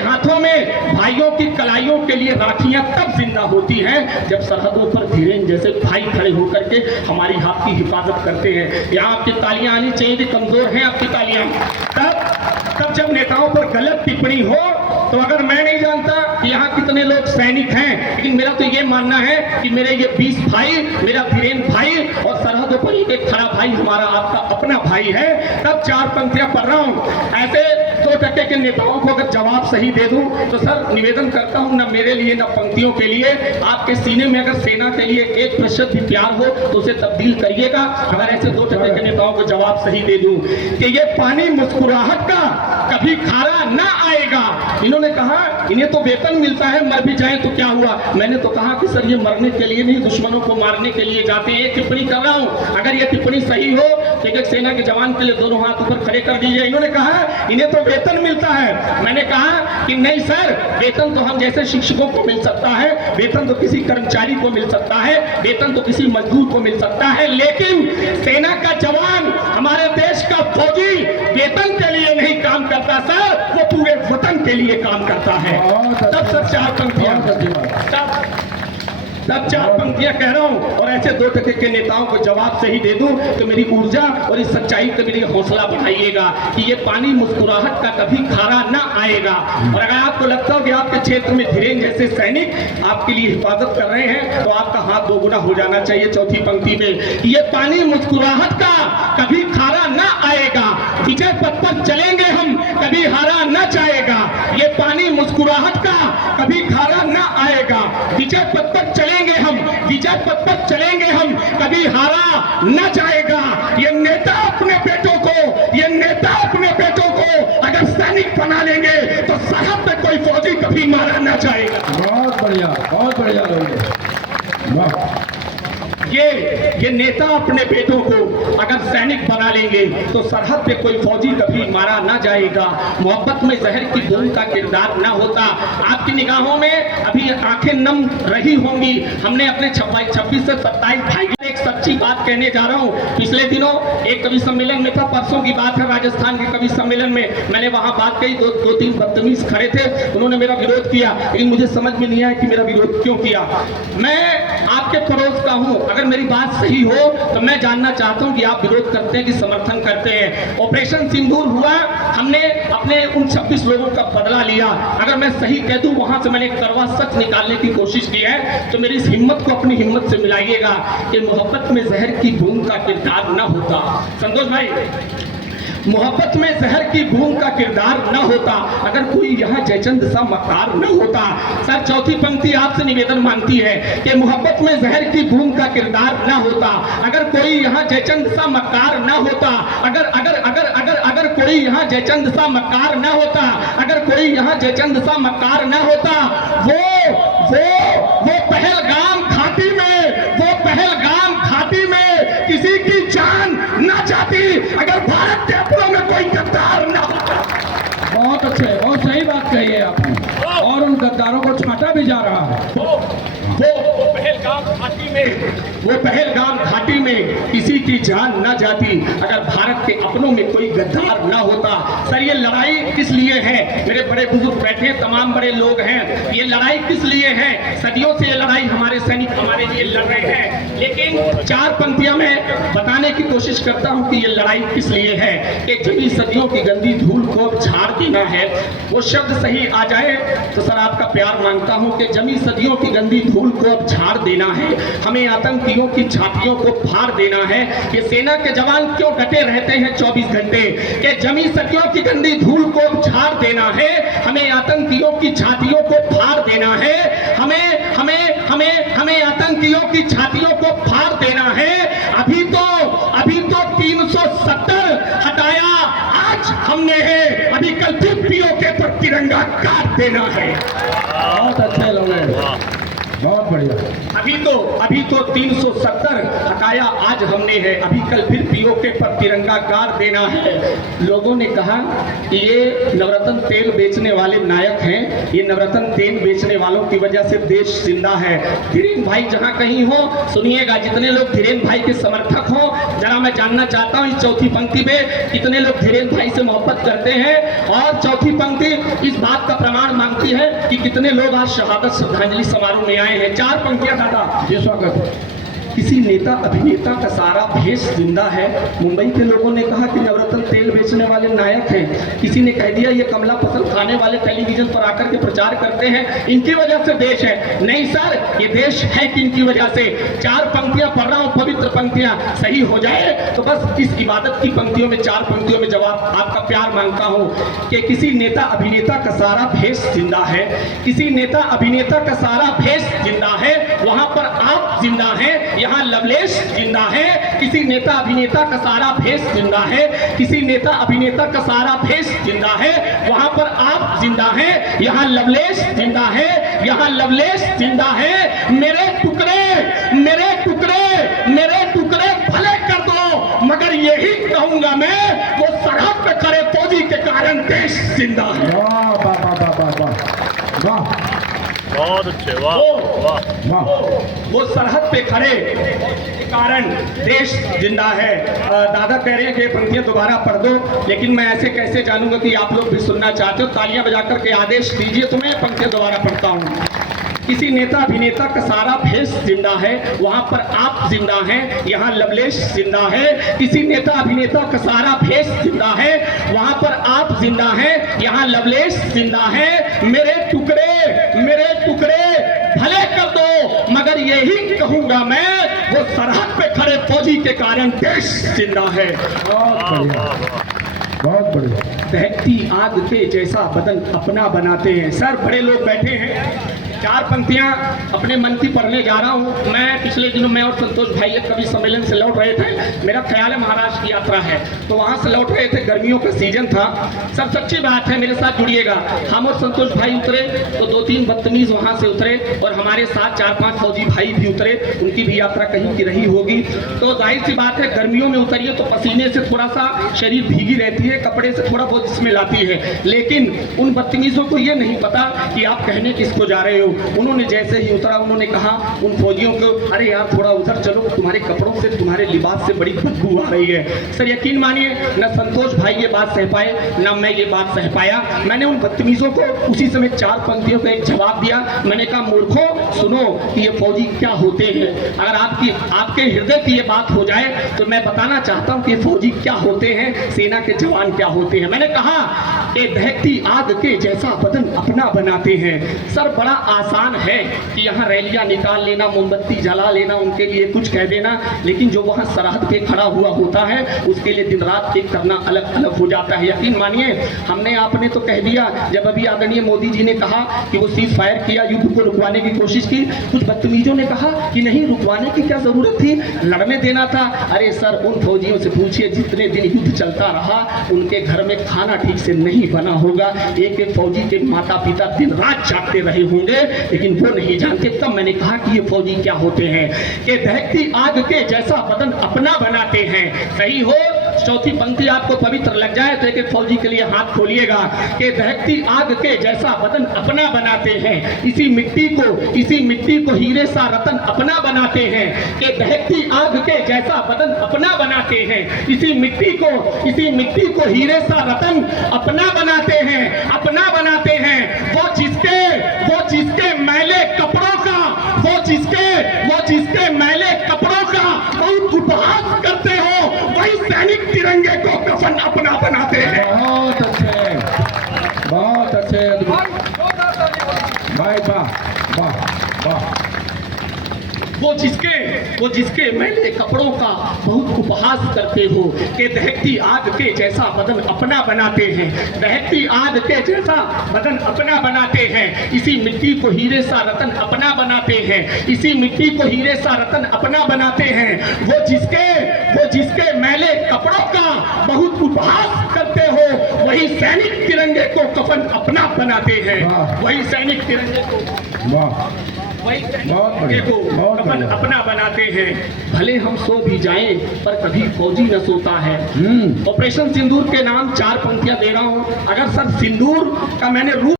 हाथों में भाइयों की कलाइयों के लिए राखियां तब जिंदा होती हैं जब सरहदों पर धीरेन जैसे भाई खड़े होकर के हमारी हाथ की हिफाजत करते हैं। यहाँ आपकी तालियां आनी चाहिए, कमजोर हैं आपकी तालियां। तब जब नेताओं पर गलत टिप्पणी हो तो अगर मैं नहीं जानता कि यहाँ कितने लोग सैनिक हैं, लेकिन मेरा तो ये मानना है कि मेरे ये 20 भाई, मेरा धीरेन भाई और सरहदों पर एक खड़ा भाई हमारा आपका अपना भाई है, तब 4 पंक्तियां पढ़ रहा हूँ। ऐसे 2% के नेताओं को अगर जवाब सही दे दूं तो सर निवेदन करता हूं, न मेरे लिए न पंक्तियों के लिए, आपके सीने में अगर सेना के लिए 1% भी प्यार हो तो उसे तब्दील करिएगा। अगर ऐसे 2% के नेताओं को जवाब सही दे दूं कि ये पानी मुस्कुराहट का कभी खारा ना आएगा। इन्होंने कहा इन्हें तो वेतन मिलता है, मर भी जाए तो क्या हुआ। मैंने तो कहा कि सर ये मरने के लिए नहीं, दुश्मनों को मारने के लिए जाते हैं। ये टिप्पणी कर रहा हूं, अगर ये टिप्पणी सही हो तो एक सेना के जवान के लिए दोनों हाथ ऊपर खड़े कर दीजिए। इन्होंने कहा इन्हें तो वेतन मिलता है। मैंने कहा कि नहीं सर, वेतन तो हम जैसे शिक्षकों को मिल सकता है, वेतन तो किसी कर्मचारी को मिल सकता है, वेतन तो किसी मजदूर को मिल सकता है, लेकिन सेना का जवान, हमारे देश का फौजी वेतन के लिए नहीं काम करता सर, वो पूरे वतन के लिए काम करता है। तब सर 4 पंक्तियां, तब 4 पंक्तियां कह रहा हूं। और ऐसे 2% के नेताओं को जवाब सही दे दूं तो मेरी ऊर्जा और इस सच्चाई का मेरी हौसला बढ़ाइएगा कि ये पानी मुस्कुराहट का कभी खारा ना आएगा। और अगर आपको लगता हो कि आपके क्षेत्र में धीरेन जैसे सैनिक आपके लिए हिफाजत कर रहे हैं तो आपका हाथ 2 गुना हो जाना चाहिए। 4थी पंक्ति में ये पानी मुस्कुराहट का कभी खारा ना आएगा, विजय पथ पर चलेंगे हम, कभी हारा ना जाएगा। ये पानी मुस्कुराहट का कभी खारा ना आएगा, विजय पथ पर चलेंगे हम, विजय पथ पर चलेंगे हम, कभी हारा न जाएगा। ये नेता अपने बेटों को, ये नेता अपने बेटों को अगर सैनिक बना लेंगे तो सरहद पे कोई फौजी कभी मारा न जाएगा। बहुत बढ़िया लोग। ये नेता अपने बेटों को अगर सैनिक बना लेंगे तो सरहद पे कोई फौजी कभी मारा ना जाएगा। मोहब्बत में जहर की बूंद का किरदार ना होता। आपकी निगाहों में अभी आंखें नम रही होंगी। हमने अपने 26 से 27 भाई एक सच्ची बात कहने जा रहा हूँ। पिछले दिनों एक कवि सम्मेलन में था, परसों की बात है, राजस्थान के कवि सम्मेलन में मैंने वहां बात कही। 2-3 बदतमीज खड़े थे, उन्होंने मेरा विरोध किया, लेकिन मुझे समझ में नहीं आया कि मेरा विरोध क्यों किया। मैं आपके पड़ोस का हूं, अगर मेरी बात सही हो तो मैं जानना चाहता हूं कि आप विरोध करते हैं कि समर्थन करते हैं। ऑपरेशन सिंदूर हुआ, हमने अपने उन 26 लोगों का बदला लिया। अगर मैं सही कह दूं वहां से मैंने कड़वा सच निकालने की कोशिश की है तो मेरी इस हिम्मत को अपनी हिम्मत से मिलाइएगा कि मोहब्बत में जहर की बूंद का किरदार न होता। संतोष भाई, मोहब्बत में जहर की बूंद का किरदार न होता अगर कोई यहाँ जयचंद सा मक्कार न होता। सर 4थी पंक्ति आपसे निवेदन मांगती है कि मोहब्बत में जहर की बूंद का किरदार न होता अगर कोई यहाँ जयचंद सा मक्कार न होता। अगर अगर अगर अगर अगर कोई यहाँ जयचंद सा मक्कार न होता, अगर कोई यहाँ जयचंद सा मक्कार न होता, वो पहलगाम घाटी में, वो पहलगाम घाटी में किसी की जान न जाती अगर भारत के अपनों में कोई गद्दार न होता। बहुत अच्छे, बहुत सही बात कही है आपने, और उन गद्दारों को छांटा भी जा रहा है। वो पहलगाम घाटी में, वो पहलगाम घाटी में किसी की जान न जाती अगर भारत के अपनों में कोई गद्दार न होता। सर ये लड़ाई किस लिए है? मेरे बड़े बुजुर्ग बैठे, तमाम बड़े लोग हैं, ये लड़ाई किस लिए है? सदियों से ये लड़ाई हमारे सैनिक हमारे लिए लड़ रहे हैं, लेकिन 4 पंक्तियां मैं बताने की कोशिश करता हूं कि ये लड़ाई किस लिए है। कि जमी सदियों की गंदी धूल को झाड़ देना है। वो शब्द सही आ जाए तो सर आपका प्यार मांगता हूं कि जमी सदियों की गंदी धूल को अब झाड़ देना है, हमें आतंकियों की छातियों को फाड़ देना है। ये सेना के जवान क्यों डटे रहते हैं 24 घंटे? कि जमी सदियों की गंदी धूल को अब झाड़ देना है, हमें आतंकियों की छातियों को फाड़ देना है, हमें हमें हमें हमें आतंकियों की छातियों को फाड़ देना है। अभी तो 370 हटाया आज हमने है, अभी कल पीओके पर तिरंगा काट देना है। बहुत अच्छे लोग हैं, बहुत बढ़िया। अभी तो 370 हटाया आज हमने है, अभी कल फिर पीओके पर तिरंगा गाड़ देना है। लोगों ने कहा कि ये नवरत्न तेल बेचने वाले नायक हैं, ये नवरत्न तेल बेचने वालों की वजह से देश जिंदा है। धीरेन भाई जहां कहीं हो सुनिएगा, जितने लोग धीरेन भाई के समर्थक हो जरा मैं जानना चाहता हूं इस चौथी पंक्ति में कितने लोग धीरेन भाई से मोहब्बत करते हैं। और चौथी पंक्ति इस बात का प्रमाण मांगती है कि कितने लोग आज शहादत श्रद्धांजलि समारोह में आए हैं। 4 पंक्तियां दादा जी स्वागत। किसी नेता अभिनेता का सारा भेष जिंदा है। मुंबई के लोगों ने कहा कि नवरत्न तेल बेचने वाले नायक हैं, किसी ने कह दिया ये कमला फसल खाने वाले टेलीविजन पर आकर के प्रचार करते हैं, इनकी वजह से देश है। नहीं सर, ये देश है कि इनकी वजह से। 4 पंक्तियां पढ़ रहा हूं, पवित्र पंक्तियां, सही हो जाए तो बस इस इबादत की पंक्तियों में 4 पंक्तियों में जवाब आपका प्यार मांगता हूं कि किसी नेता अभिनेता का सारा भेष जिंदा है, किसी नेता अभिनेता का सारा भेष जिंदा है, वहां पर आप जिंदा हैं, यहाँ लवलेश जिंदा है। किसी नेता अभिनेता का सारा भेष जिंदा है, किसी नेता अभिनेता का सारा भेष जिंदा है, वहां पर आप जिंदा हैं, यहाँ लवलेश जिंदा है, यहाँ लवलेश जिंदा है। मेरे टुकड़े मेरे टुकड़े मेरे टुकड़े भले कर दो, मगर यही कहूंगा मैं वो सरहद पे खड़े फौजी के कारण देश जिंदा है। वाह वाह वाह वाह वाह वाह, बहुत अच्छे, वाह वाह वाह। वो सरहद पे खड़े के कारण देश जिंदा है। दादा कह रहे हैं कि ये पंक्तियां दोबारा पढ़ दो, लेकिन मैं ऐसे कैसे जानूंगा कि आप लोग भी सुनना चाहते हो। तालियां बजाकर के आदेश दीजिए तो मैं पंक्तियां दोबारा पढ़ता हूं। किसी नेता अभिनेता का सारा भेष जिंदा है, वहां पर आप जिंदा हैं, यहाँ लवलेश जिंदा है। किसी नेता अभिनेता का सारा भेष जिंदा है, वहां पर आप जिंदा हैं, यहाँ लवलेश जिंदा है। मेरे टुकड़े भले कर दो, मगर यही कहूंगा मैं वो सरहद पे खड़े फौजी के कारण देश जिंदा है। बहुत बढ़िया, बहुत बढ़िया। दहकती आग के जैसा बदन अपना बनाते हैं। सर बड़े लोग बैठे हैं, 4 पंक्तियां अपने मन की पढ़ने जा रहा हूं। मैं पिछले दिनों मैं और संतोष भाई एक कवि सम्मेलन से लौट रहे थे, मेरा ख्याल है महाराष्ट्र की यात्रा है, तो वहां से लौट रहे थे, गर्मियों का सीजन था। सब सच्ची बात है, मेरे साथ जुड़िएगा। हम और संतोष भाई उतरे तो 2-3 बदतमीज वहां से उतरे और हमारे साथ 4-5 फौजी भाई भी उतरे, उनकी भी यात्रा कहीं की रही होगी। तो जाहिर सी बात है गर्मियों में उतरिए तो पसीने से थोड़ा सा शरीर भीगी रहती है, कपड़े से थोड़ा बहुत स्मेल आती है, लेकिन उन बदतमीजों को ये नहीं पता कि आप कहने किसको जा रहे हो। उन्होंने जैसे ही उतरा उन्होंने कहा उन फौजियों को, अरे यार थोड़ा उधर चलो, तुम्हारे कपड़ों से तुम्हारे लिबास से बड़ी बदबू आ रही है। सर यकीन मानिए न संतोष भाई ये बात सह पाए न मैं ये बात सह पाया। मैंने उन बदतमीजों को उसी समय 4 पंक्तियों का एक जवाब दिया। मैंने कहा मूर्खों सुनो कि ये फौजी क्या होते हैं। अगर आपके हृदय की ये बात हो जाए तो मैं बताना चाहता हूँ कि फौजी क्या होते हैं, सेना के जवान क्या होते हैं। मैंने कहा कि दहकती आग के जैसा बदन अपना बनाते हैं। सर बड़ा आसान है कि यहाँ रैलियां निकाल लेना, मोमबत्ती जला लेना, उनके लिए कुछ कह देना, लेकिन जो वहाँ सरहद पे खड़ा हुआ होता है उसके लिए दिन रात एक करना अलग अलग हो जाता है। यकीन मानिए हमने आपने तो कह दिया, जब अभी आदरणीय मोदी जी ने कहा कि वो सीज फायर किया, युद्ध को रुकवाने की कोशिश की, कुछ बदतमीजों ने कहा कि नहीं रुकवाने की क्या जरूरत थी, लड़ने देना था। अरे सर उन फौजियों से पूछिए जितने दिन युद्ध चलता रहा उनके घर में खाना ठीक से नहीं बना होगा, एक एक फौजी के माता पिता दिन रात जागते रहे होंगे, लेकिन वो नहीं जानते। तब मैंने कहा कि ये फौजी क्या होते हैं कि दहकती आग के जैसा बदन अपना बनाते हैं। सही हो, चौथी पंक्ति आपको पवित्र लग जाए तो एक एक फौजी के लिए हाथ खोलिएगा कि दहकती आग के जैसा बदन अपना बनाते हैं, इसी मिट्टी को हीरे सा रतन अपना बनाते हैं, कि दहकती आग के जैसा बदन अपना बनाते हैं, इसी मिट्टी को हीरे सा रतन अपना बनाते हैं। वो जिसके मैले कपड़ों का बहुत उपहास करते हो, वही सैनिक तिरंगे को कफन अपना बनाते हैं। बहुत अच्छे अद्भुत भाई, वाह वाह वाह। वो जिसके मैले कपड़ों का बहुत उपहास करते हो, कि दहकती आग के जैसा बदन अपना बनाते हैं, दहकती आग के जैसा बदन अपना बनाते हैं, इसी मिट्टी को हीरे सा रतन अपना बनाते हैं, इसी मिट्टी को हीरे सा रतन अपना बनाते हैं। वो जिसके मैले कपड़ों का बहुत उपहास करते हो, वही सैनिक तिरंगे को कफन अपना बनाते हैं, वही सैनिक तिरंगे को। वाह वही बहुत बढ़िया, को बहुत अपन बढ़िया। अपना बनाते हैं। भले हम सो भी जाएं पर कभी फौजी न सोता है। ऑपरेशन सिंदूर के नाम 4 पंक्तियां दे रहा हूं। अगर सर सिंदूर का मैंने रूप